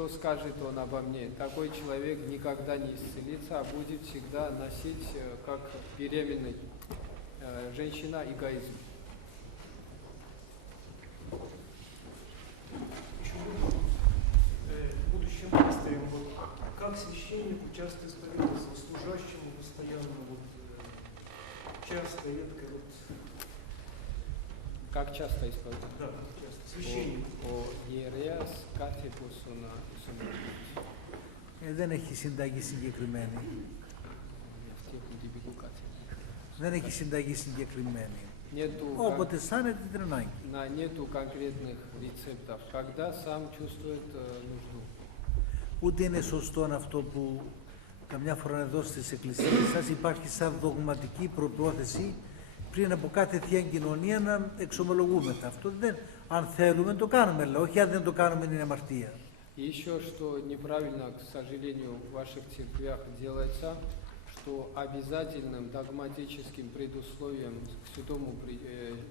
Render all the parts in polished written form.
что скажет он обо мне? Такой человек никогда не исцелится, а будет всегда носить, как беременный женщина, эгоизм. Будущим пастырем, вот, как священнику часто исповедоваться, служащему постоянно, вот, часто, редко, вот. Как часто исповедоваться? Да, как часто. Священник. Ο ιερέας κάθε πόσο να ισομεροποιήσει. Δεν έχει συνταγή συγκεκριμένη. Αυτοί έχουν τυπικό κάθε. Δεν έχει συνταγή συγκεκριμένη. Нету, Όποτε αισθάνεται την ανάγκη. нету конкретных рецептов, когда сам чувствует нужду. Ούτε είναι σωστό αυτό που καμιά φορά εδώ στις εκκλησίες σας υπάρχει σαν δογματική προπόθεση πριν από κάθε θεία κοινωνία να εξομολογούμεθα. Αυτό δεν, αν θέλουμε το κάνουμε, αλλά όχι αν δεν το κάνουμε είναι αμαρτία. И еще, что неправильно, к сожалению, в ваших церквях делается, что обязательным догматическим предусловием к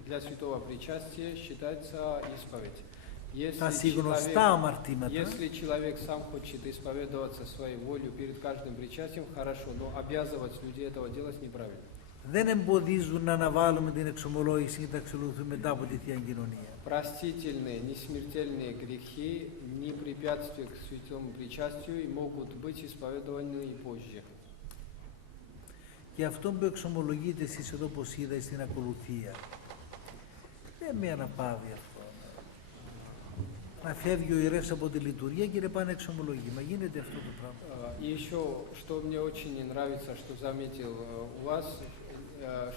для святого причастия считается исповедь. Если человек сам хочет исповедоваться своей волей перед каждым причастием, хорошо, но обязывать людей этого делать неправильно. Δεν εμποδίζουν να αναβάλουμε την εξομολόγηση και να εξομολογηθούμε μετά από τη Θεία Κοινωνία. Простительные, несмертельные грехи не препятствия к святому причастию и могут быть исповедованы и позже. Και αυτό που εξομολογείτε εσείς εδώ, όπως είδα στην ακολουθία, δεν με αναπαύει αυτό. Να φεύγει ο ιερεύς από τη λειτουργία και να πάει να εξομολογεί. Μα γίνεται αυτό το πράγμα. И еще, что мне очень не нравится, что заметил у вас,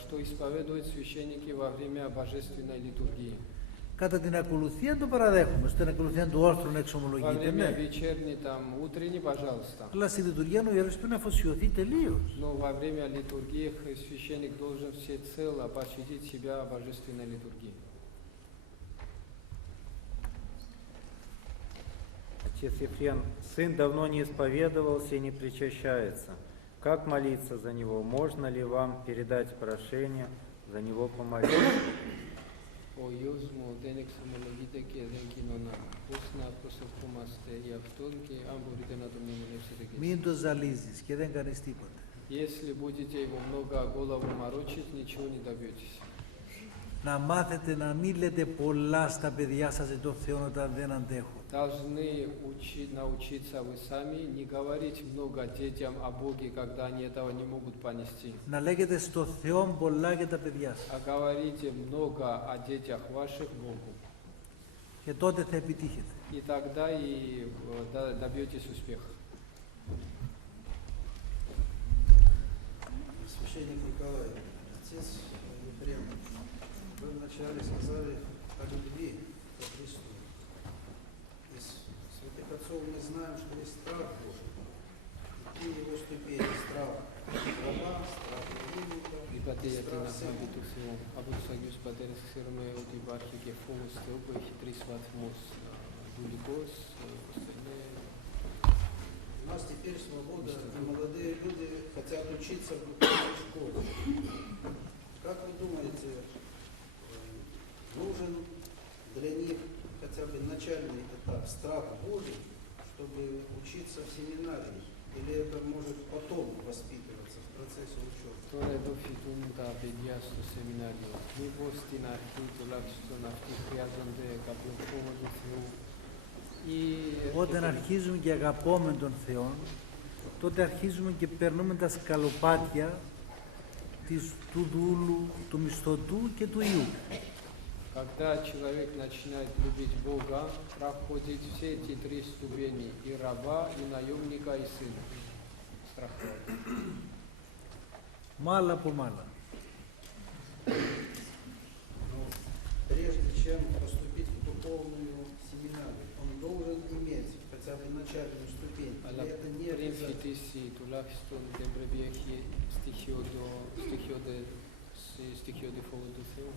что исповедуют священники во время божественной литургии. Κατά την ακολουθία το παραδέχομαι, στην ακολουθία του όρθρου να εξομολογείται, Во время ναι. вечерней, там, утренней, πожалуйста. Αλλά στη λειτουργία ο ιερεύς πρέπει να αφοσιωθεί τελείως. Но во время литургии священник должен всецело посвятить себя божественной литургии. Отец Ефрем, сын давно не исповедовался и не причащается. Как молиться за него? Можно ли вам передать прошение за него помолиться? Ο Υιός μου δεν εξομολογείται και δεν κοινωνά. Πώς να προσευχόμαστε για αυτόν και αν μπορείτε να τον μνημονεύσετε και εσείς. Μην το ζαλίζεις και δεν κάνεις τίποτα. Если будете его много голову морочить, ничего не добьетесь. Να μάθετε να μην λέτε πολλά στα παιδιά σας για τον Θεό όταν δεν αντέχουν. Должны научиться вы сами не говорить много детям о Боге, когда они этого не могут понести. Να λέγετε στο Θεό πολλά για τα παιδιά σας. А говорите много о детях ваших Богу. Και τότε θα επιτύχετε. И тогда и добьетесь успеха. Священник Николай, отец Ефрем, вы вначале сказали о любви ко Христу. Из святых отцов мы знаем, что есть страх Божий. Какие его ступени? Страх раба, страх невинника, Είπατε για την страх αγάπη Сына. του Θεού. Από τους Αγίους Πατέρες ξέρουμε ότι υπάρχει και φόβος Θεού που έχει 3 βαθμούς. Δουλικός, У нас теперь свобода, и молодые люди хотят учиться в духовной школе. Как вы думаете, нужен для них хотя бы начальный этап страх Божий, чтобы учиться в семинарии? Или это может потом воспитываться в процессе учебы? Τώρα εδώ φοιτούν τα παιδιά στο σεμινάριο. Μήπως στην αρχή τουλάχιστον αυτοί χρειάζονται κάποιο φόβο του Θεού. Όταν αρχίζουμε και αγαπούμε τον Θεό, τότε αρχίζουμε και περνούμε τα σκαλοπάτια του δούλου, του μισθωτού και του Ιού. Когда человек начинает любить Бога, проходит все эти 3 ступени, и раба, и наемника, и сына. Страха. Μάλα από μάλα. Прежде чем поступить в духовную семинарию, он должен иметь хотя бы начальную ступень. Αλλά Или это не πριν обязательно? φοιτήσει τουλάχιστον δεν πρέπει να έχει στοιχειώδη φόβο του Θεού.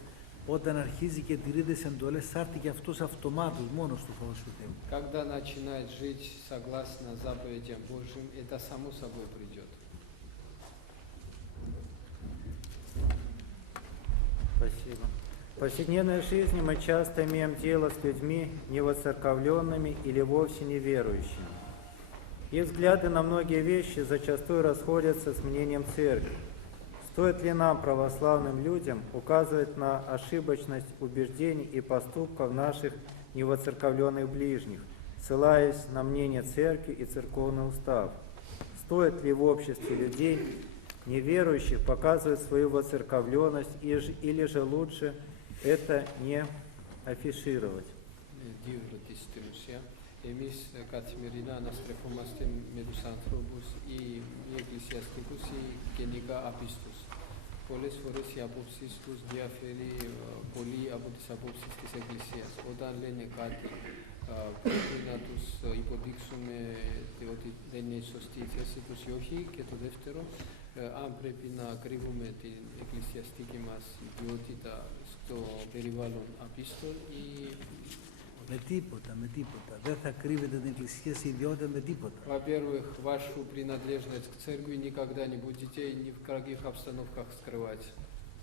Όταν αρχίζει και τηρεί τις εντολές, θα έρθει και αυτός αυτομάτως μόνος του φόβος του Θεού. Когда начинает жить согласно заповедям Божьим, это само собой придет. Спасибо. повседневной жизни мы часто имеем дело с людьми невоцерковленными или вовсе неверующими. Их взгляды на многие вещи зачастую расходятся с мнением церкви. Стоит ли нам, православным людям, указывать на ошибочность убеждений и поступков наших невоцерковленных ближних, ссылаясь на мнение церкви и церковный устав? Стоит ли в обществе людей неверующих показывать свою воцерковленность, или же лучше это не афишировать? Εμείς καθημερινά αναστρεφόμαστε με τους ανθρώπους ή οι εκκλησιαστικούς ή γενικά απίστους. Πολλές φορές οι απόψεις τους διαφέρει πολύ από τις απόψεις της Εκκλησίας. Όταν λένε κάτι πρέπει να τους υποδείξουμε ότι δεν είναι η σωστή θέση τους ή όχι. Και το δεύτερο, αν πρέπει να κρύβουμε την εκκλησιαστική μας ιδιότητα στο περιβάλλον απίστων ή Με τίποτα, με τίποτα. Δεν θα κρύβετε την εκκλησία ιδιότητα με τίποτα. Во-первых, вашу принадлежность к церкви никогда не будете ни в каких обстановках скрывать.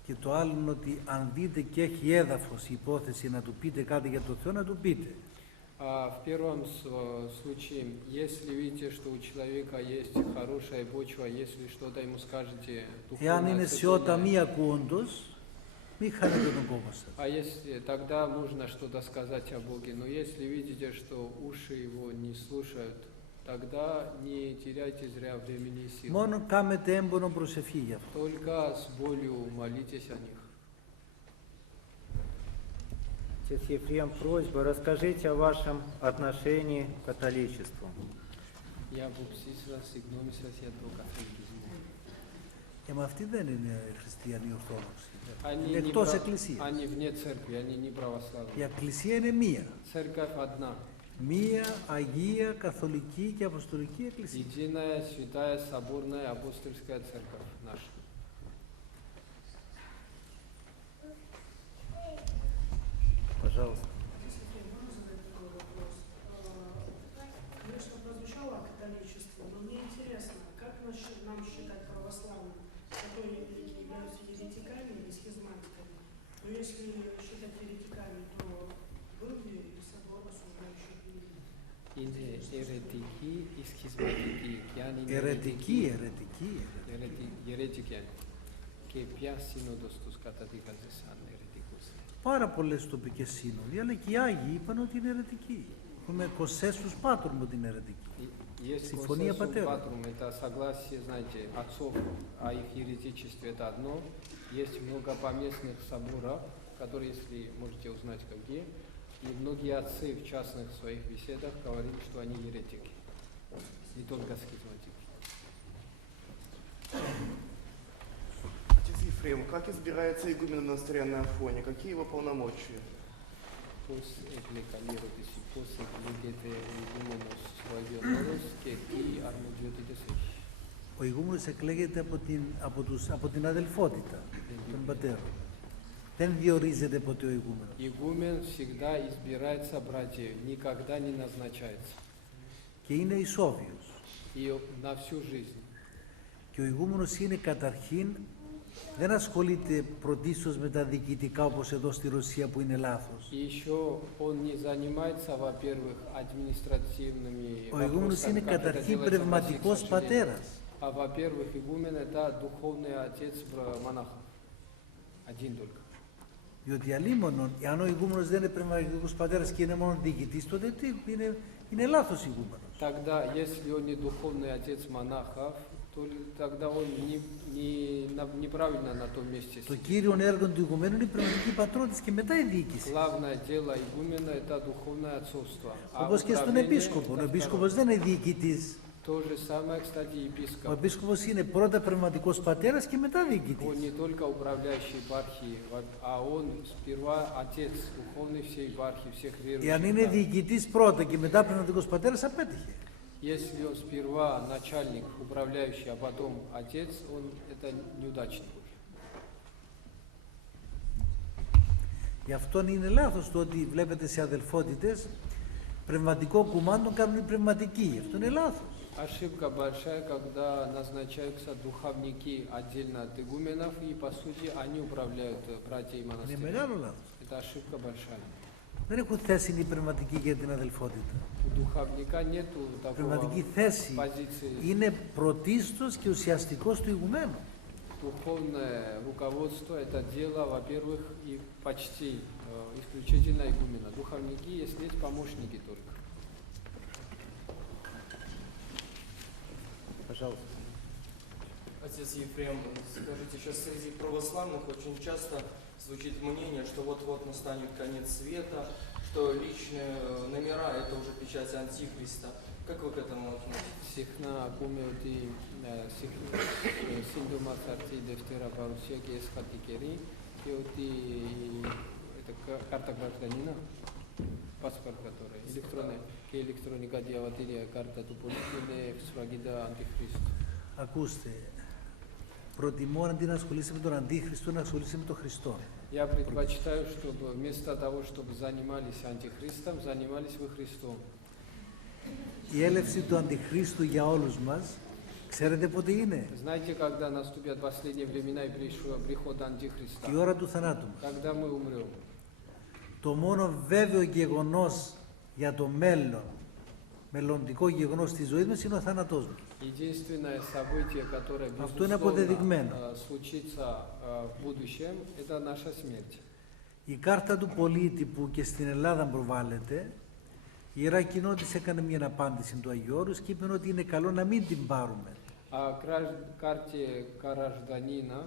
Και το άλλο είναι ότι αν δείτε και έχει έδαφος η υπόθεση να του πείτε κάτι για το Θεό, να του πείτε. А в первом случае, если видите, что у человека есть хорошая почва, если что-то ему скажете Εάν είναι духовное, σε ότα μη ακούοντος, μην χάνετε τον κόπο σας. а если тогда можно что-то сказать о Боге, но если видите, что уши его не слушают, тогда не теряйте зря времени и сил. Μόνο κάμετε έμπονο προσευχή γι' αυτό. Только с болью молитесь о них. Отец Ефрем, просьба, расскажите о вашем отношении к католичеству. Я αποψίσα, συγγνώμη σας για το καθολικισμό. Μα αυτοί δεν είναι χριστιανοί ορθόδοξοι. Они Είναι не εκτός пра- εκκλησίας. Они вне церкви, они не православные. Η εκκλησία είναι μία. Церковь одна. Μία Αγία Καθολική και Αποστολική Εκκλησία. Единая, святая, соборная, апостольская церковь наша. Пожалуйста. Можно задать такой вопрос? Конечно, прозвучало католичество, но мне интересно, как нам считать православным, которые являются еретиками или схизматиками? Но если считать еретиками, то был ли собор, осуждающий религию? Είναι αιρετικοί ή σχισματικοί. Και αν είναι Αιρετική. αιρετικοί. Και ποια σύνοδος τους καταδίκαζε σαν αιρετικούς? Πάρα πολλές τοπικές σύνοδοι, αλλά και οι Άγιοι είπαν ότι είναι αιρετικοί. Έχουμε κοσέσους πάτρων με την αιρετική. Есть Симфония консенсус Патера. патрум, это согласие, знаете, отцов о их еретичестве, это одно. Есть много поместных соборов, которые, если можете узнать, какие. И многие отцы в частных своих беседах говорили, что они еретики, не только схизматики. Отец Ефрем, как избирается игумен монастыря на Афоне? Какие его полномочия? Πώς εκλεκαλείρωτηση, πώς εκλέγεται ο ηγούμενος στο Άγιον Όρος και τι αρμοδιότητες έχει. Ο ηγούμενος εκλέγεται από την αδελφότητα των πατέρων. Δεν διορίζεται ποτέ ο ηγούμενος. Игумен всегда избирается братьев, никогда не назначается. Και είναι ισόβιος. И на всю жизнь. Και ο ηγούμενος είναι καταρχήν, δεν ασχολείται πρωτίστως με τα διοικητικά όπως εδώ στη Ρωσία που είναι λάθος. И еще он не занимается, во-первых, административными Ο ηγούμενος είναι вопросами, как это καταρχήν делается в России, к πνευματικός сожалению. πατέρας. А во-первых, игумен это духовный отец монахов. Один только. Διότι αλλήμωνον, αν ο ηγούμενος δεν είναι πνευματικός πατέρας και είναι μόνο διοικητής, τότε είναι λάθος ηγούμενος. Тогда, если он не духовный отец монахов, то тогда он неправильно на том месте Το сидит. κύριο έργο του ηγουμένου είναι η πνευματική πατρότης και μετά η διοίκηση. Главное дело игумена это духовное отцовство. Όπως και στον επίσκοπο. Ο επίσκοπος δεν είναι διοικητής. То же самое, кстати, и Ο епископ. επίσκοπος είναι πρώτα πνευματικός πατέρας και μετά Он διοικητής. не только управляющий епархией, а он сперва отец духовный всей епархии, всех Εάν είναι верующих. διοικητής πρώτα και μετά πνευματικός πατέρας, απέτυχε. Если он сперва начальник, управляющий, а потом отец, это неудачно уже. Γι' αυτό είναι λάθος το ότι βλέπετε σε αδελφότητες πνευματικό κουμάντο κάνουν οι πνευματικοί. Αυτό είναι λάθος. Ошибка большая, когда назначаются духовники отдельно от игуменов, и по сути они управляют братья и Είναι монастырями. μεγάλο λάθος. это ошибка большая. Δεν έχουν θέση η πνευματική για την αδελφότητα. У духовника нету Η такого πνευματική θέση позиции. είναι πρωτίστως και ουσιαστικός του ηγουμένου. Духовное руководство – это дело, во-первых, и почти исключительно игумена. Духовники, если есть помощники только. Пожалуйста. Отец Ефрем, скажите, сейчас среди православных очень часто звучит мнение, что вот-вот настанет конец света, что личные номера – это уже печать Антихриста. Как вы к этому относитесь? Συχνά ακούμε ότι σύντομα θα έρθει η Δευτέρα παρουσία και έσχατη καιρή και ότι κάρτα γραφτανίνα, πάσπορτ которая, και ηλεκτρονικά διαβατήρια κάρτα του πολίτη είναι σφραγίδα Αντιχρίστου. Ακούστε, προτιμώ αντί να ασχολείσαι με τον Αντίχριστο να ασχολείσαι με τον Χριστό. Я предпочитаю, чтобы вместо того, чтобы занимались Антихристом, занимались вы Христом. Η έλευση του Αντιχρίστου για όλους μας, ξέρετε πότε είναι? Знаете, когда наступят последние времена и приход Антихриста? Η ώρα του θανάτου μας. Когда мы умрем. Το μόνο βέβαιο γεγονός για το μέλλον, μελλοντικό γεγονός της ζωής μας είναι ο θάνατός μας. Единственное событие, которое, Αυτό είναι αποδεδειγμένο. случится в будущем, это наша смерть. Η κάρτα του πολίτη που και στην Ελλάδα προβάλλεται, η Ιερά Κοινότητα έκανε μια απάντηση του Αγίου Όρους και είπε ότι είναι καλό να μην την πάρουμε. О карте гражданина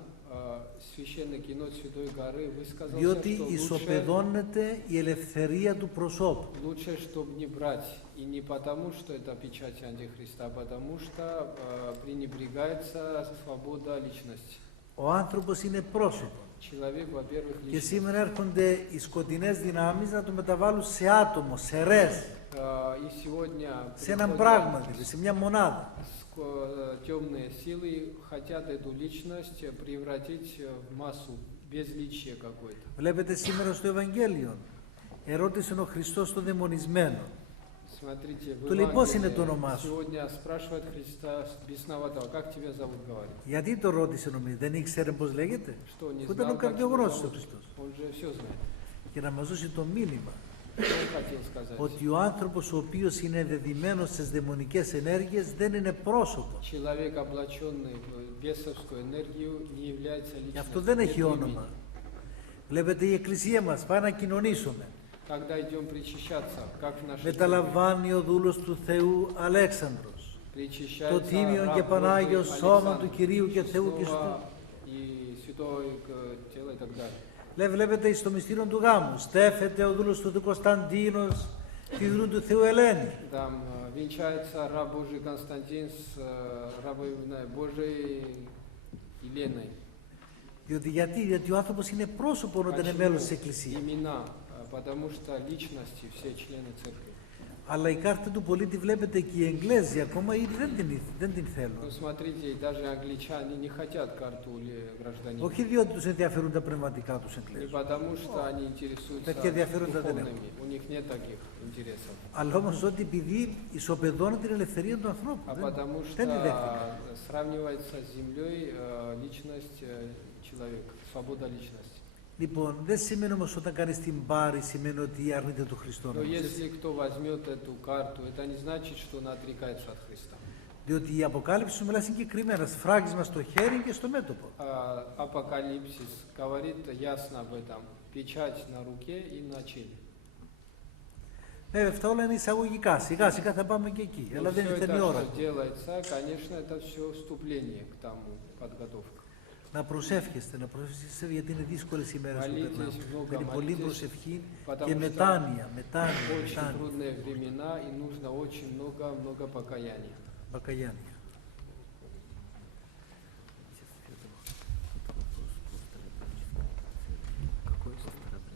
Священный Кинот Святой Горы высказался, Διότι что ισοπεδώνεται η ελευθερία του προσώπου. лучше, чтобы не брать. И не потому, что это печать Антихриста, а потому что пренебрегается свобода личности. Ο άνθρωπος είναι πρόσωπο. Человек, во-первых, Και личность. σήμερα έρχονται οι σκοτεινές δυνάμεις να το μεταβάλουν σε άτομο, σε ρες, И сегодня σε έναν πράγμα, δηλαδή, σε μια μονάδα. темные силы хотят эту личность превратить в массу, безличие какое-то. Βλέπετε σήμερα στο Ευαγγέλιο, ερώτησε ο Χριστός τον δαιμονισμένο. Смотрите, в Του λέει πώς είναι το Евангелии όνομά σου? сегодня спрашивает Христа бесноватого, как тебя зовут, говорит. Γιατί το ρώτησε νομίζω, δεν ήξερε πώς λέγεται? Что, не Που ήταν ο знал, как тебя καρδιογνώστης ο зовут? Χριστός. Он же все знает. Για να μας δώσει το μήνυμα Что он хотел сказать? ότι ο άνθρωπος ο οποίος είναι δεδημένος στις δαιμονικές ενέργειες δεν είναι πρόσωπο. Человек, облаченный в бесовскую энергию, не является Γι' αυτό личностью. δεν нет έχει имени. όνομα. Βλέπετε η Εκκλησία μας, πάει να κοινωνήσουμε. Когда идем причащаться, как в нашей Μεταλαμβάνει ο δούλος του Θεού Αλέξανδρος причащается το τίμιο και раб Πανάγιο Божий σώμα του Александр, Κυρίου και Θεού Христова Χριστού. и святое тело и так далее. Βλέπετε στο μυστήριο του γάμου, στέφεται ο δούλος του Θεού Κωνσταντίνος, τη δούλου του Θεού Ελένη. Там венчается раб Божий Константин с рабой Божией Еленой. Γιατί ο άνθρωπος είναι πρόσωπο όταν είναι Почему μέλος της Εκκλησίας. имена? Потому что личности, все члены церкви. Αλλά η κάρτα του πολίτη βλέπετε και οι Εγγλέζοι ακόμα δεν την Ну, θέλουν. смотрите, даже англичане не хотят карту гражданина. Όχι διότι τους ενδιαφέρουν τα πνευματικά τους Не Εγγλέζους. потому, что они интересуются Такие ενδιαφέροντα δεν духовными. У них нет таких интересов. Αλλά όμως ότι επειδή ισοπεδώνει την ελευθερία του ανθρώπου. А потому Δεν τη δέχτηκαν. что сравнивается с землей личность человека, свобода личности. Λοιπόν, δεν σημαίνει όμως όταν κάνεις την πάρη, σημαίνει ότι αρνείται του Χριστό. Но если кто возьмет эту карту, это не значит, что он отрекается от Христа. Διότι η Αποκάλυψη σου μιλά συγκεκριμένα, σφράγισμα στο χέρι και στο μέτωπο. Апокалипсис говорит ясно об этом. Печать на руке и на челе. Βέβαια, αυτά όλα είναι εισαγωγικά. Σιγά σιγά θα πάμε και εκεί. Αλλά Но δεν все ήρθε η это, ώρα. что делается, конечно, это все вступление к тому, подготовка. Να προσεύχεστε, γιατί είναι δύσκολες ημέρες που Молитесь περνάμε. много, Θέλει πολλή молитесь, προσευχή потому και что μετάνοια. Очень трудные времена и нужно очень много покаяния. Μπακαγιάννια.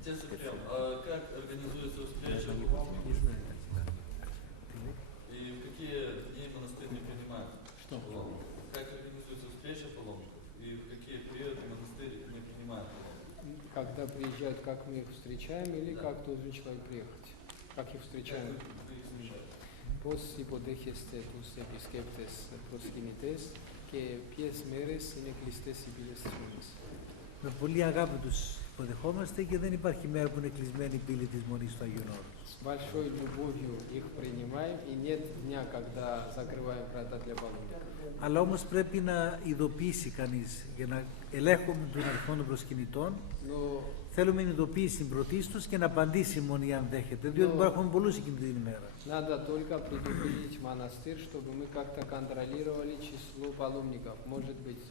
Отец Ефрем, а как организуется встреча Не знаю. и в какие дни монастырь не принимает Что? паломников? Как организуется встреча паломников и в какие периоды монастырь не принимает паломников? Когда приезжают, как мы их встречаем, или Да. как должен человек приехать? Как их встречаем? Как вы их встречаете? Πώς υποδέχεστε τους επισκέπτες προσκυνητές και ποιες μέρες είναι κλειστές οι πύλες της Μονής? Με πολύ αγάπη τους υποδεχόμαστε και δεν υπάρχει μέρα που είναι κλεισμένη η πύλη της Μονής του Αγίον Όρος. С большой любовью их принимаем, и нет дня, когда закрываем врата для паломников. Αλλά όμως πρέπει να ειδοποιήσει κανείς για να ελέγχουμε τον αριθμό των προσκυνητών. Но Θέλουμε ειδοποίηση πρωτίστως και να απαντήσει η Μονή αν δέχεται, διότι μπορεί να έχουμε πολλούς εκείνη την ημέρα. надо только предупредить монастырь, чтобы мы как-то контролировали число паломников. Может быть,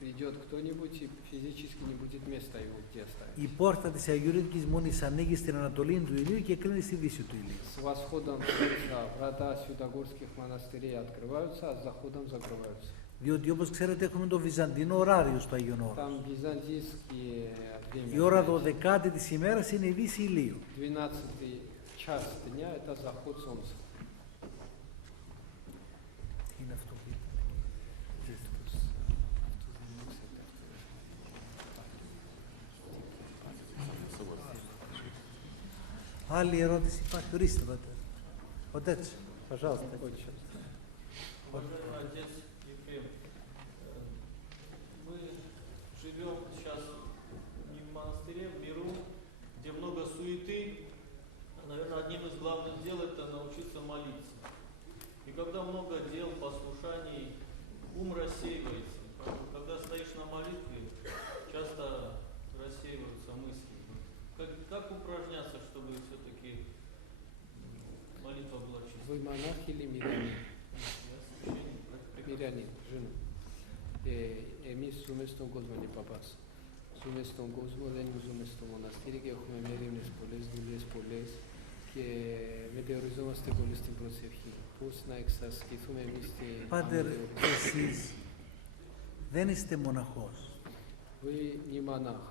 придет кто-нибудь и физически не будет места его где оставить. Η πόρτα της Αγιορείτικης Μονής ανοίγει στην ανατολή του ηλίου και κλείνει στη δύση του ηλίου. С восходом солнца врата святогорских монастырей открываются, а с заходом закрываются. Διότι όπως ξέρετε έχουμε το βυζαντινό ωράριο στο Αγίον Όρος. Там βυζантийские Η ώρα время. 12η της ημέρας είναι η δύση ηλίου. 12-й час дня – это заход солнца. Τι είναι αυτό που Άλλη ερώτηση υπάρχει, ορίστε πατέρα. Ο Τέτς. Пожалуйста. Уважаемый отец Ефрем, мы живем сейчас не в монастыре, в миру, где много суеты. Наверное, одним из главных дел это научиться молиться. И когда много дел, послушаний, ум рассеивается. Когда стоишь на молитве, часто рассеиваются мысли. Как упражняться, чтобы все-таки молитва была чистая? Вы монах или мирянин? Я священник, Μiriανή, ζήνω. Εμείς ζούμε στον κόσμο, είναι παπάς. Ζούμε στον κόσμο, δεν ζούμε στο μοναστήρι και έχουμε μέρημνες πολλές, δουλειές πολλές και μετεωριζόμαστε πολύ στην προσευχή. Πώς να εξασκηθούμε εμείς στην Πάτερ, αμετεωρία. εσείς δεν είστε μοναχός. Вы не монах.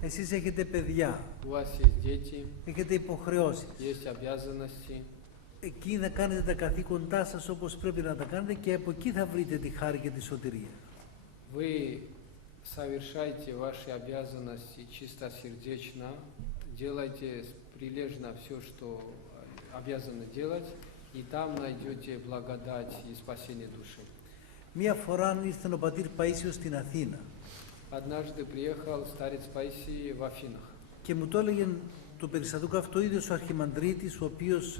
Εσείς έχετε παιδιά, У вас есть дети, έχετε υποχρεώσεις. есть обязанности. Εκεί να κάνετε τα καθήκοντά σας όπως πρέπει να τα κάνετε και από εκεί θα βρείτε τη χάρη και τη σωτηρία. Вы совершайте ваши обязанности чистосердечно, делайте прилежно все, что обязаны делать, и там найдете благодать и спасение души. Μία φορά ήρθε ο πατήρ Παΐσιος στην Αθήνα Однажды приехал старец Паисий в Афинах. και μου το έλεγε το περιστατικό αυτό ο ίδιος ο αρχιμανδρίτης, ο οποίος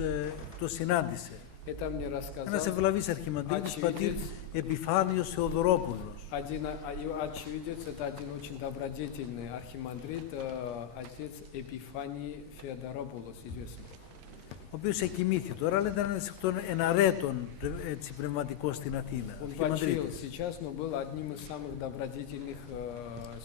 το συνάντησε. Это мне Ένας рассказал ευλαβής αρχιμανδρίτης, πατήρ Επιφάνιος Θεοδωρόπουλος. один очевидец, это один очень добродетельный архимандрит, отец Эпифаний Феодоропулос, известный. Ο οποίος εκοιμήθη τώρα, αλλά ήταν ένας εκ των εναρέτων πνευματικός στην Αθήνα. Он αρχιμανδρίτης. почил сейчас, но был одним из самых добродетельных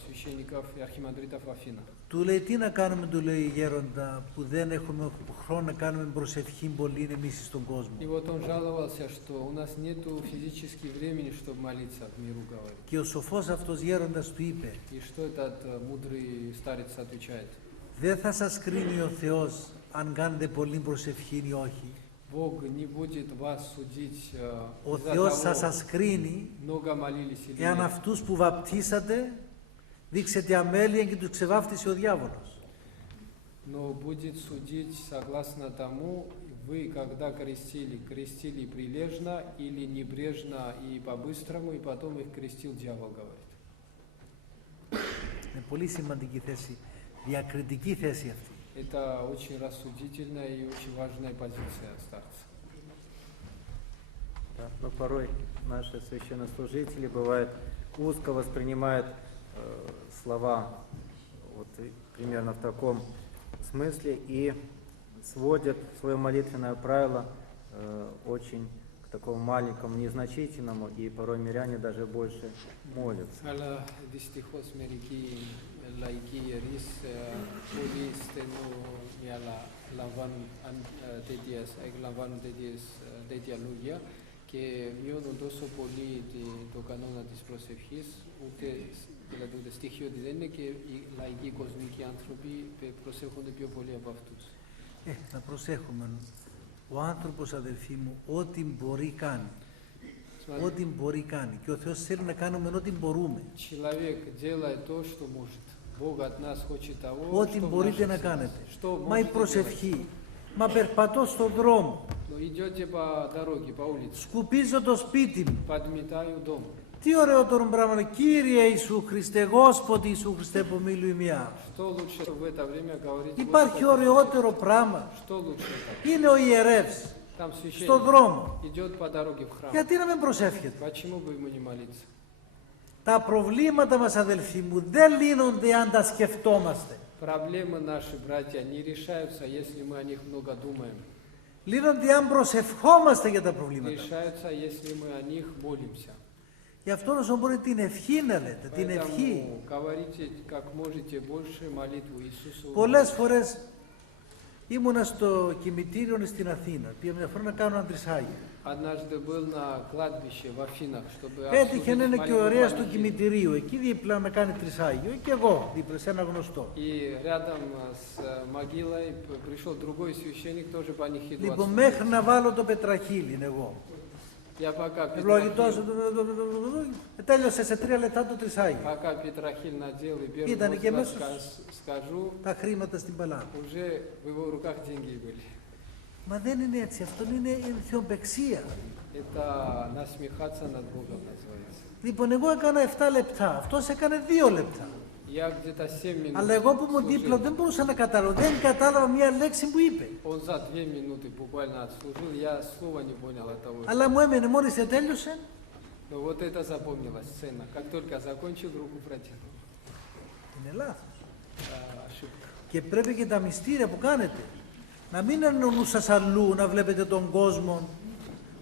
священников и архимандритов в Афинах. Του λέει τι να κάνουμε, του λέει γέροντα, που δεν έχουμε χρόνο να κάνουμε προσευχή πολύ εμείς στον κόσμο. И вот он жаловался, что у нас нет физически времени, чтобы молиться, в миру говорит. Και ο σοφός αυτός γέροντας του είπε, И что этот мудрый старец отвечает? δεν θα σας κρίνει ο Θεός αν κάνετε πολύ προσευχή ή όχι. Бог не будет вас судить Ο из-за Θεός θα того, σας κρίνει много молились или εάν нет. αυτούς που βαπτίσατε δείξετε αμέλεια και τους ξεβάφτισε ο διάβολος. Но будет судить согласно тому, вы, когда крестили прилежно или небрежно и по-быстрому, и потом их крестил дьявол, говорит. Είναι πολύ σημαντική θέση, διακριτική θέση αυτή. Это очень рассудительная и очень важная позиция старца. Да, но порой наши священнослужители бывает узко воспринимают слова вот примерно в таком смысле и сводят свое молитвенное правило очень к такому маленькому, незначительному, и порой миряне даже больше молятся. Αλλά δυστυχώς μερικοί λαϊκοί ιερείς πολύ στενόμυαλα λαμβάνουν τέτοια λόγια και μειώνουν τόσο πολύ το κανόνα της προσευχής, δηλαδή το στοιχείο ότι δεν είναι και οι λαϊκοί κοσμικοί άνθρωποι προσέχονται πιο πολύ από αυτούς. Να προσέχουμε. Ο άνθρωπος, αδελφοί μου, ό,τι μπορεί κάνει. Ό,τι μπορεί κάνει. Και ο Θεός θέλει να κάνουμε ό,τι μπορούμε. Человек делает то, что может. Бог от нас хочет того, Ό,τι что в μπορείτε наших να силах. κάνετε. Что Μα η можете προσευχή. Μα περπατώ στον δρόμο. делать? Но идете по дороге, по улице, Σκουπίζω το σπίτι μου. подметаю дом. Τι ωραιότερο πράγμα, Κύριε Ιησού Χριστέ, Господи Ιησού Χριστέ, помилуй меня. Что лучше в это время говорить? Υπάρχει Господи, ωραιότερο πράγμα. Что лучше? Είναι ο ιερεύς Там στον священник δρόμο. идет по дороге в храм. Γιατί να μην προσεύχεται. Почему бы ему не молиться? Τα προβλήματα μας, αδελφοί μου, δεν λύνονται αν τα σκεφτόμαστε. Проблемы наши, братья, не решаются, если мы о них много думаем. Λύνονται αν προσευχόμαστε για τα προβλήματα. Решаются, если мы о них молимся. Γι' αυτό όσο μπορεί την ευχή να λέτε, την ευχή. Поэтому говорите как можете больше молитву Иисусу. Πολλές φορές ήμουνα στο κημητήριο στην Αθήνα. Πήγα μια φορά να κάνω ένα τρισάγιο. Однажды был на кладбище в Афинах, чтобы Έτυχε να είναι και ωραία молитву στο Панихиду. κημητηρίου. Εκεί δίπλα να κάνει τρισάγιο. Και εγώ δίπλα σε ένα γνωστό. И рядом с могилой пришел другой священник, тоже панихиду Λοιπόν, отслужить. μέχρι να βάλω το πετραχύλι εγώ. Я пока Ευλογητός, Петрахиль, τέλειωσε σε 3 λεπτά το τρισάγιο. пока Петрахиль надел и первый Ήταν και возглас μέσα скажу, τα χρήματα στην παλάτα. уже в его руках деньги были. Μα δεν είναι έτσι. Αυτό είναι ενθιοπαιξία. Это насмехаться над Богом называется. Λοιπόν, εγώ έκανα 7 λεπτά. Αυτός έκανε 2 λεπτά. Я где-то 7 минут Αλλά εγώ που ήμουν δίπλα служил. δεν μπορούσα να καταλάβω. Δεν κατάλαβα μία λέξη που είπε. Он за 2 минуты буквально отслужил, я слова не понял этого. Αλλά μου έμενε μόλις τέλειωσε. Но вот это запомнилась сцена. Как только закончил, руку протянул. Είναι λάθος. Ошибка. Και πρέπει και τα μυστήρια που κάνετε να μην είναι ο νους σας αλλού, να βλέπετε τον κόσμο,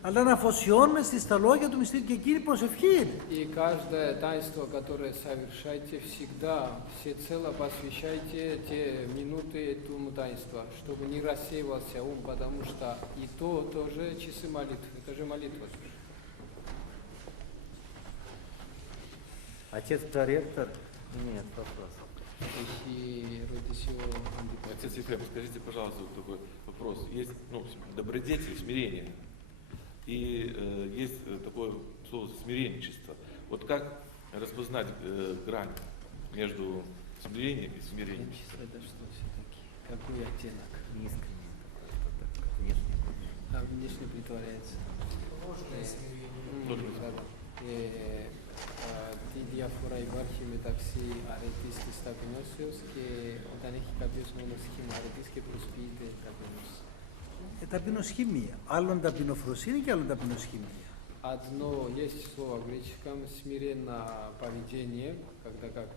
αλλά να αφοσιώνεστε στα λόγια του μυστήριου και εκείνη προσευχή είναι. И каждое таинство, которое совершаете, всегда всецело посвящайте те минуты этому таинству, чтобы не рассеивался ум, потому что и то тоже часы молитвы, это же молитва. Отец проректор имеет вопрос. Отец Ефрем, скажите, пожалуйста, вот такой вопрос. Есть добродетель, смирение, и есть такое слово смиренничество. Вот как распознать грань между смирением и смирением? Это что все-таки? Какой оттенок? Неискренне. Внешне. А внешне притворяется. Τη διαφορά υπάρχει μεταξύ αρετής της ταπεινώσεως και όταν έχει κάποιος μόνο σχήμα αρετής και προσποιείται ταπεινώση. Ταπεινοσχήμια. Άλλον ταπεινοφροσύνη και άλλον ταπεινοσχήμια. Одно есть слово в греческом смиренно поведение, когда как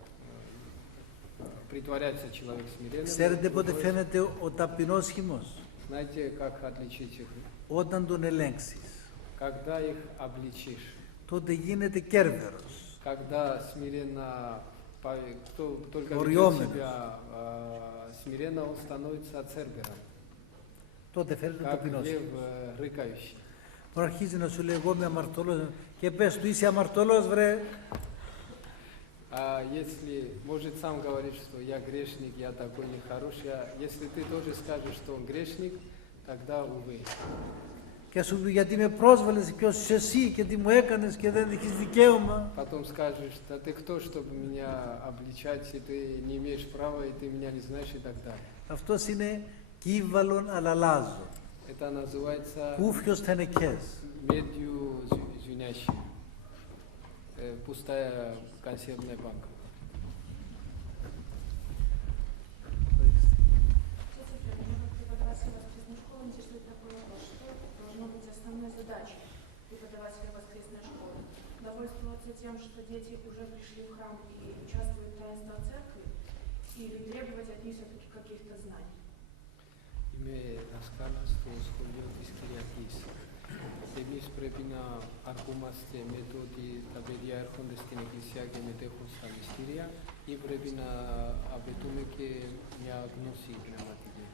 притворяется человек смиренным. Ξέρετε πότε φαίνεται ο ταπεινόσχημος? Знаете, как отличить их? Όταν τον ελέγξεις. Когда их обличишь. Τότε γίνεται κέρβερος. Когда смиренно, кто только ведет Οριόμενος. себя смиренно, он становится цербером, Τότε φαίνεται ο как ταπεινόσχημος. лев рыкающий. Τώρα αρχίζει να σου λέει εγώ είμαι αμαρτωλός και πες του είσαι αμαρτωλός βρε. А если, может, сам говорит, что я грешник, я такой нехороший, если ты тоже скажешь, что он грешник, тогда, увы. Και σου πει γιατί με πρόσβαλες, ποιος είσαι εσύ και τι μου έκανες και δεν έχεις δικαίωμα. Потом скажешь, да ты кто, чтобы меня обличать, и ты не имеешь права, и ты меня не знаешь, и так далее. Αυτός είναι κύβαλον αλαλάζο. Это называется Κούφιος θενεκές. медью звенящей, пустая консервная банка. Задача преподавателя воскресной школы довольствоваться тем, что дети уже пришли в храм и участвуют в таинствах церкви, или требовать от них все-таки каких-то знаний? Είμαι δασκάλας στο σχολείο της Κυριακής. Εμείς πρέπει να αρκούμαστε με το ότι τα παιδιά έρχονται στην Εκκλησία και μετέχουν στα μυστήρια ή πρέπει να απαιτούμε και μια γνώση πνευματική.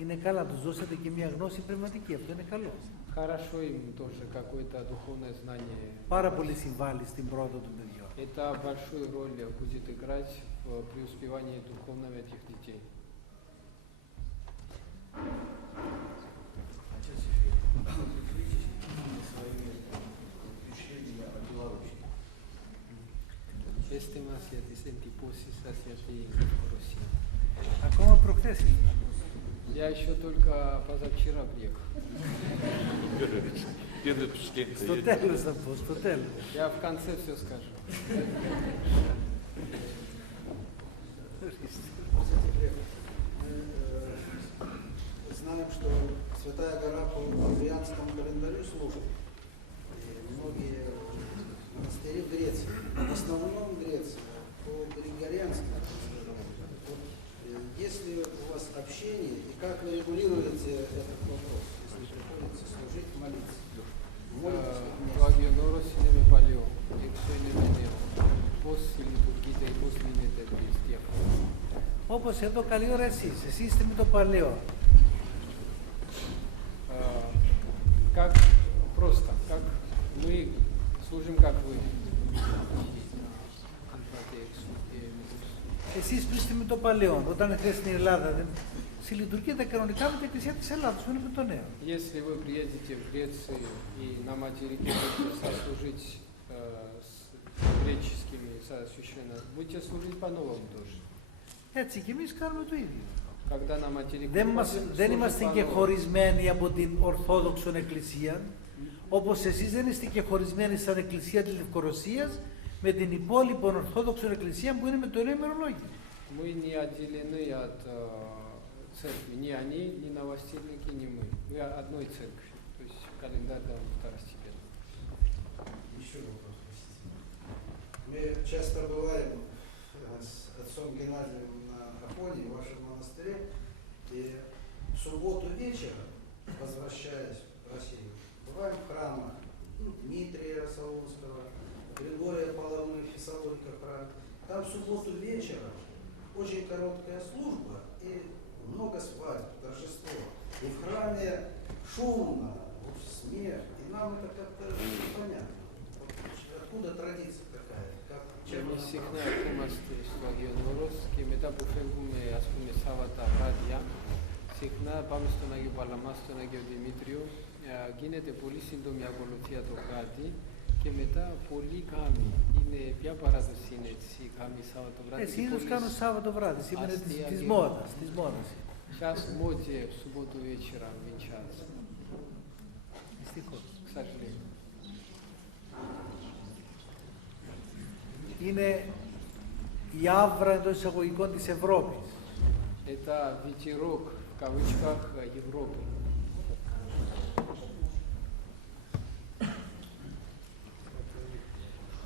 Είναι καλά να τους δώσετε και μια γνώση πνευματική, αυτό είναι καλό. Хорошо им тоже какое-то духовное знание. Πάρα πολύ συμβάλλει στην πρόοδο των παιδιών. Это большую роль будет играть в преуспевании духовном этих детей. Este μας για τις εντυπώσεις σας για την Ρωσία. Ακόμα προχθές ήσουν. Я еще только позавчера приехал. Первый впечатление. Στο τέλος θα πω, στο τέλος. Я в конце все скажу. Мы знаем, что Святая Гора по Григорианскому календарю служит. И многие монастыри в Греции, в основном в Греции, по Григорианскому. Вот, если у вас общение, и как вы регулируете этот вопрос, если приходится служить, молиться? Молитесь как место. Вагионоросинами παλιό, εξωενεμένιο, πώς λειτουργείτε, πώς λύνετε τις διαφορές. Όπως εδώ καλή ώρα εσείς είστε με το παλαιό. Как просто, как мы служим, как вы. Εσείς που είστε με το παλαιό, όταν έρθετε στην Ελλάδα, συλλειτουργείτε κανονικά με την Εκκλησία της Ελλάδας, που είναι με το νέο. Если вы приедете в Грецию и на материке будете сослужить с греческими священно, будете служить по-новому тоже. Έτσι και εμείς κάνουμε το ίδιο. Когда на материк Δεν είμαστε και χωρισμένοι από την Ορθόδοξο Εκκλησία, όπως εσείς δεν είστε και χωρισμένοι σαν Εκκλησία της Λευκορωσίας με την υπόλοιπη Ορθόδοξο Εκκλησία που είναι με το Ιερό Ημερολόγιο. Мы не отделены от церкви, ни они, ни новостильники, ни мы. Мы одной церкви, то есть календарь там второстепенный. Еще вопрос, простите. Мы часто бываем с отцом Геннадием на Афоне, в вашем монастыре, и в субботу вечером, возвращаясь в Россию, бываем в храмах Дмитрия Солунского, Григория Паламы, Фессалоника храм. Там в субботу вечером очень короткая служба и много свадеб, торжество. И в храме шумно, смех, и нам это как-то непонятно. Вот откуда традиция такая? Εμείς συχνά ερχόμαστε στο Άγιον Όρος και μετά που φεύγουμε, ας πούμε, Σάββατα βράδια, συχνά πάμε στον Άγιο Παλαμά, στον Άγιο Δημήτριο, γίνεται πολύ σύντομη ακολουθία το κάτι και μετά πολύ γάμοι. Είναι ποια παράδοση είναι έτσι, γάμοι Σάββατο βράδυ? Συνήθως κάνουν Σάββατο βράδυ, σήμερα της μόδας. Сейчас в моде в субботу вечером венчаться. Δυστυχώς. К сожалению. Είναι η άβρα εντός εισαγωγικών της Ευρώπης. Это ветерок, в кавычках, Европы.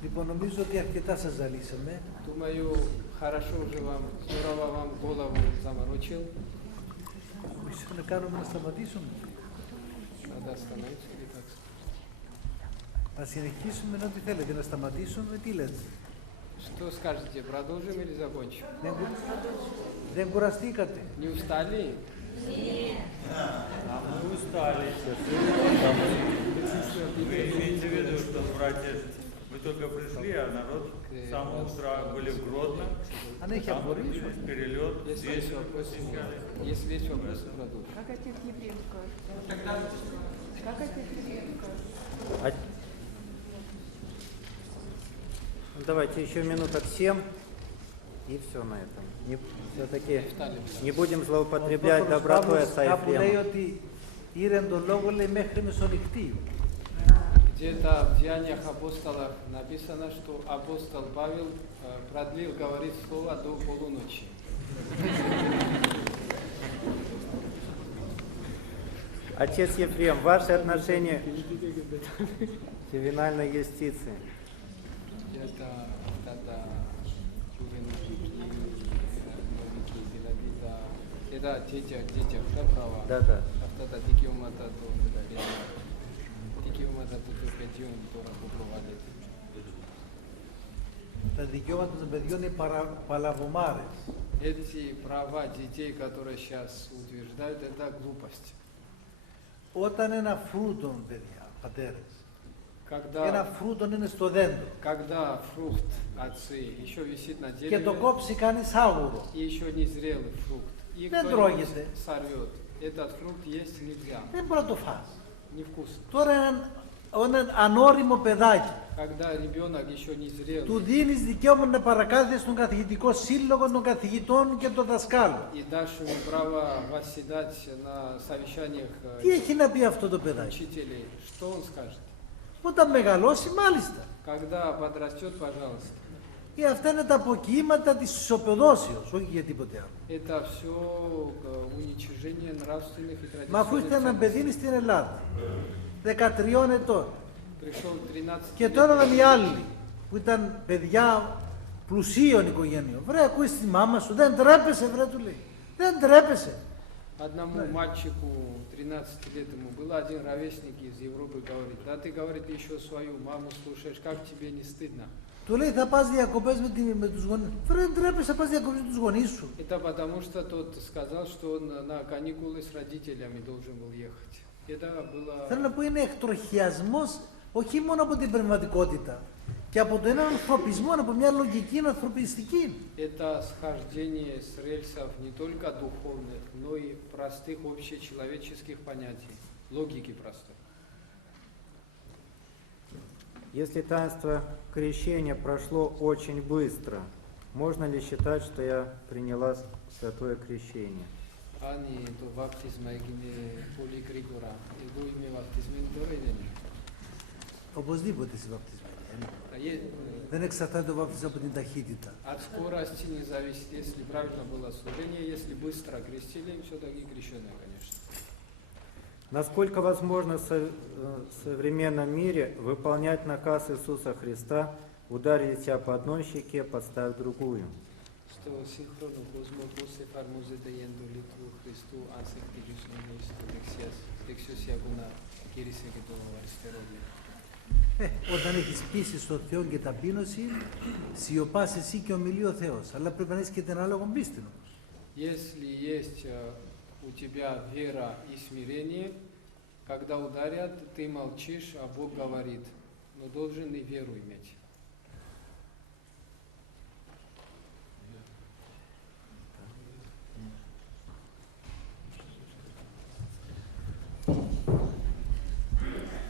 Λοιπόν, νομίζω ότι αρκετά σας ζαλίσαμε. Думаю, хорошо уже вам, здорово вам голову заморочил. Ίσως να κάνουμε να σταματήσουμε. Надо остановиться или так? Να συνεχίσουμε ό,τι θέλετε, να σταματήσουμε, τι λέτε? Что скажете, продолжим или закончим? Δεν κουραστήκατε? Не устали? Мы устали. Вы имеете в виду, что, братья, мы только пришли, а народ с самого утра были в Гродно, там были перелет, здесь посещали. Если есть вопросы, продолжим. Как отец Ефрем скажет? Как отец Ефрем скажет? Давайте еще минуток 7 и все на этом. Все-таки не будем злоупотреблять добротой отца Κάπου λέει Ефрема. ότι ήρεν τον λόγο, λέει, μέχρι μεσονυχτίου. Где-то в Деяниях апостолов написано, что апостол Павел продлил говорить слово до полуночи. Отец Ефрем, ваши отношения к ювенальной юстиции? Это тогда это детях, да, права? Да. Тогда дикиумата то дикиумата то παιδιών τώρα που προβάλλεται. Τα δικαιώματα των παιδιών είναι παλαβομάρες. Эти права детей, которые сейчас утверждают, это глупость. Όταν ένα φρούτον, παιδιά, πατέρες, Когда, ένα φρούτον είναι στο δέντρο когда фрукт отцы еще висит на και το дереве, κόψει κανείς άγουρο, и еще не зрелый фрукт, и δεν кто-нибудь τρώγεται, сорвет, этот фрукт есть нельзя, δεν μπορεί να το φας. невкусно. Τώρα ένα ανώριμο παιδάκι, Когда ребенок еще не зрел του δίνεις δικαίωμα να παρακάθεται στον καθηγητικό σύλλογο των καθηγητών και των δασκάλων. и дашь ему право восседать на совещаниях Τι έχει να πει αυτό το παιδάκι? учителей, что он скажет? Όταν μεγαλώσει, μάλιστα. Когда подрастет, пожалуйста. Και αυτά είναι τα αποκοίηματα της ισοπεδώσεως, όχι για τίποτε άλλο. Это все уничижение nравственных и Μα αφού ήρθε ένα традиционных παιδί ценностей. στην Ελλάδα, 13 ετών, Пришел 13 και τώρα ήταν οι άλλοι, που ήταν παιδιά πλουσίων οικογένειων. Βρε, ακούεις τη μάμα σου, δεν τρέπεσαι, βρε, του λέει. Δεν τρέπεσαι. Одному мальчику 13 лет ему было один ровесник из Европы говорит, да ты, говорит, еще свою маму слушаешь, как тебе не стыдно? Του λέει θα πας διακοπές με τους γονείς. Βρε, δεν τρέπεσαι, θα πας διακοπές με τους γονείς σου. Это потому что тот сказал, что он на каникулы с родителями должен был ехать. Это Θέλω να было... πω είναι εκτροχιασμός όχι μόνο από την πνευματικότητα και από τον ανθρωπισμό, από μια λογική ανθρωπιστική. Это схождение с рельсов не только духовных, но и простых общечеловеческих понятий, логики простой. Если таинство крещения прошло очень быстро, можно ли считать, что я приняла святое крещение? Ani το βάπτισμα έγινε πολύ γρήγορα. Εγώ είμαι βαπτισμένη τώρα ή δεν είμαι? Οπωσδήποτε είσαι βαπτισμένη. Δεν εξαρτάται το βάπτισμα από την ταχύτητα. От скорости не зависит, если правильно было служение, если быстро крестили, все-таки крещеное, конечно. Насколько возможно в современном мире выполнять наказ Иисуса Христа «Ударили тебя по одной щеке, подставь другую»? Στο σύγχρονο κόσμο πώς εφαρμόζεται η εντολή του Χριστού αν σε χτυπήσουν στο δεξιός να γύρισε και το αριστερό. Όταν έχεις πίστη στο Θεό και ταπείνωση, σιωπάς εσύ και ομιλεί ο Θεός. Αλλά πρέπει να έχεις και την ανάλογο πίστη όμως. Если есть у тебя вера и смирение, когда ударят, ты молчишь, а Бог говорит, но должен и веру иметь.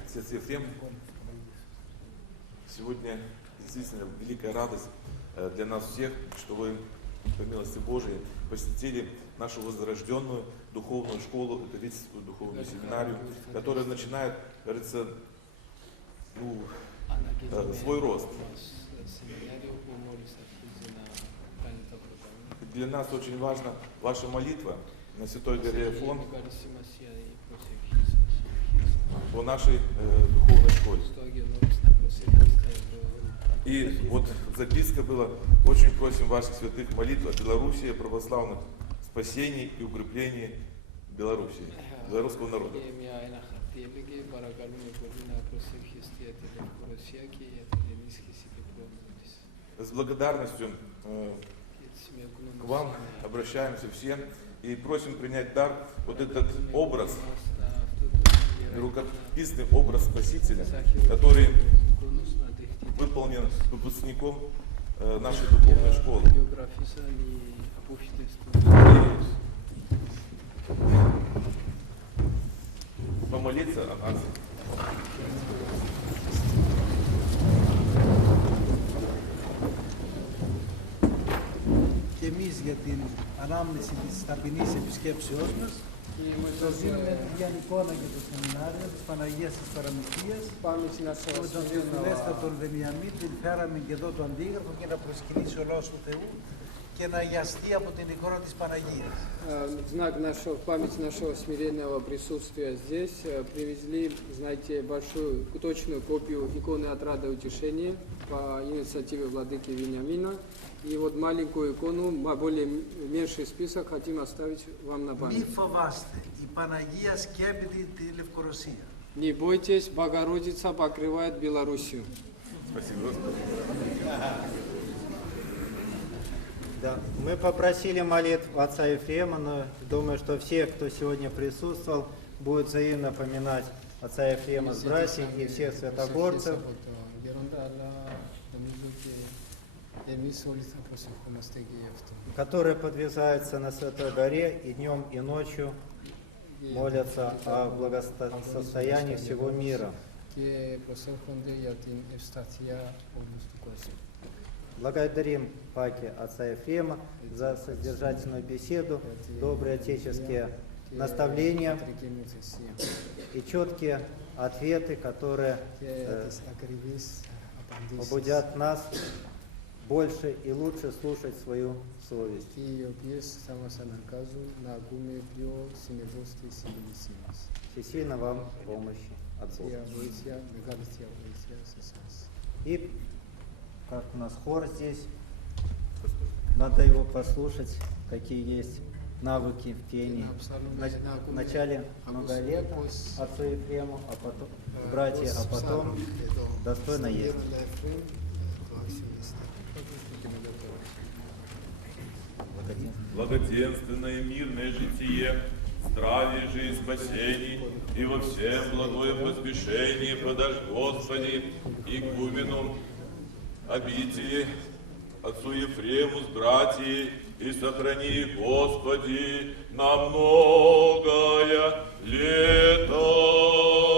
Отец Ефрем, сегодня действительно великая радость для нас всех, что вы, по милости Божией, посетили нашу возрожденную духовную школу, католическую духовную семинарию, которая начинает, кажется, свой рост. Для нас очень важна ваша молитва на Святой горе Афон по нашей духовной школе. И вот записка была, очень просим ваших святых молитв о Белоруссии, о православном спасении и укреплении Белоруссии, белорусского народа. С благодарностью к вам обращаемся всем и просим принять дар, вот этот образ, рукописный образ Спасителя, который выполнен выпускником нашей духовной школы. Помолиться о нас. Και εμείς για την ανάμνηση της ταπεινής επισκέψεώς μας προτείνουμε μια εικόνα για το σεμινάριο της Παναγίας της Παραμυθίας που τον Θεοφιλέστατον Βενιαμίν την φέραμε και εδώ το αντίγραφο για να προσκυνήσει ο λαός του Θεού και να αγιαστεί από την εικόνα της Παναγίας. В знак нашего, в память нашего смиренного присутствия здесь привезли, знаете, большую точную копию иконы отрада и утешения по инициативе владыки Вениамина. И вот маленькую икону, более меньший список хотим оставить вам на память. Μη φοβάστε, η Παναγία σκέπτεται τη Λευκορωσία. Не бойтесь, Богородица покрывает Белоруссию. Спасибо. Да, мы попросили молитв отца Ефрема, но думаю, что все, кто сегодня присутствовал, будут взаимно поминать отца Ефрема с братьями и всех святоборцев, которые подвязаются на Святой горе и днем, и ночью молятся о благосостоянии всего мира. και προσεύχονται για την ευσταθία όλους του κόσμου. Благодарим Паки отца Ефрема за содержательную беседу, добрые отеческие наставления и четкие ответы, которые побудят нас больше и лучше слушать свою совесть. Всесильно вам помощи от Бога. И как у нас хор здесь, надо его послушать, какие есть навыки в пении. В начале много лет отцу Ефрему, а потом братья, а потом достойно есть. Благоденственное мирное житие, здравие же и спасений, и во всем благое поспешение подашь, Господи, игумену обители, отцу Ефрему с братьей, и сохрани их, Господи, на многое лето.